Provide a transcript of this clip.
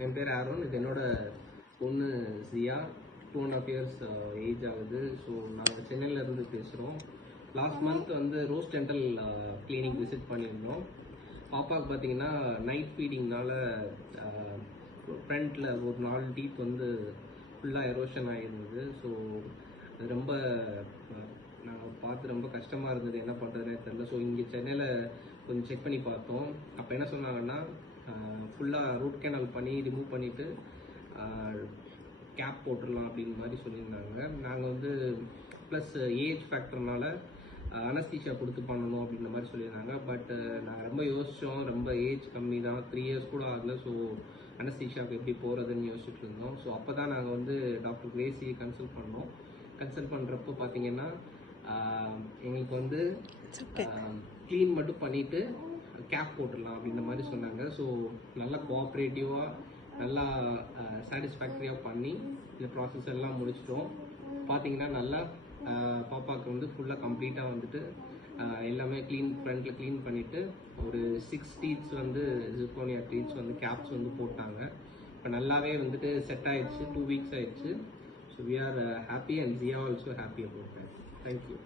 என் பேர் ஆரோன். இது என்னோட பொண்ணு ஜியா. 2.5 இயர்ஸ் ஏஜ் ஆகுது. ஸோ நாங்கள் சென்னையிலேருந்து பேசுகிறோம். லாஸ்ட் மந்த் வந்து ரோஸ் டென்டல் கிளினிக் விசிட் பண்ணியிருந்தோம். பாப்பாவுக்கு பார்த்தீங்கன்னா நைட் ஃபீடிங்னால ஃப்ரண்ட்டில் ஒரு 4 டீத் வந்து ஃபுல்லாக எரோஷன் ஆகிருந்தது. ஸோ அது ரொம்ப நாங்கள் பார்த்து ரொம்ப கஷ்டமாக இருந்தது, என்ன பண்ணுறதுனே தெரில. ஸோ இங்கே சென்னையில் கொஞ்சம் செக் பண்ணி பார்த்தோம். அப்போ என்ன சொன்னாங்கன்னா, ஃபுல்லாக ரூட் கேனல் பண்ணி ரிமூவ் பண்ணிவிட்டு கேப் போட்டுடலாம் அப்படின்னு மாதிரி சொல்லியிருந்தாங்க. நாங்கள் வந்து ப்ளஸ் ஏஜ் ஃபேக்டர்னால அனஸ்தீஷியா கொடுத்து பண்ணணும் அப்படின்ற மாதிரி சொல்லியிருந்தாங்க. பட் நாங்கள் ரொம்ப யோசித்தோம். ரொம்ப ஏஜ் கம்மி தான், 3 இயர்ஸ் கூட ஆகல. ஸோ அனஸ்தீஷியாவுக்கு எப்படி போகிறதுன்னு யோசிச்சுட்டு இருந்தோம். ஸோ அப்போ தான் நாங்கள் வந்து டாக்டர் கிரேசி கன்சல்ட் பண்ணோம். கன்சல்ட் பண்ணுறப்போ பார்த்தீங்கன்னா எங்களுக்கு வந்து க்ளீன் மட்டும் பண்ணிவிட்டு கேப் போட்டுடலாம் அப்படின்ற மாதிரி சொன்னாங்க. ஸோ நல்லா கோஆப்ரேட்டிவாக நல்லா சாட்டிஸ்ஃபேக்டரியாக பண்ணி இந்த ப்ராசஸ் எல்லாம் முடிச்சிட்டோம். பார்த்தீங்கன்னா நல்லா பாப்பாவுக்கு வந்து ஃபுல்லாக கம்ப்ளீட்டாக வந்துட்டு எல்லாமே ஃப்ரண்ட்டில் க்ளீன் பண்ணிவிட்டு ஒரு 6 டீத்ஸ் வந்து ஜிர்கோனியா டீத்ஸ் வந்து கேப்ஸ் வந்து போட்டாங்க. இப்போ நல்லாவே வந்துட்டு செட் ஆயிடுச்சு. 2 வீக்ஸ் ஆயிடுச்சு. So we are happy and Jiya also happy about that. Thank you.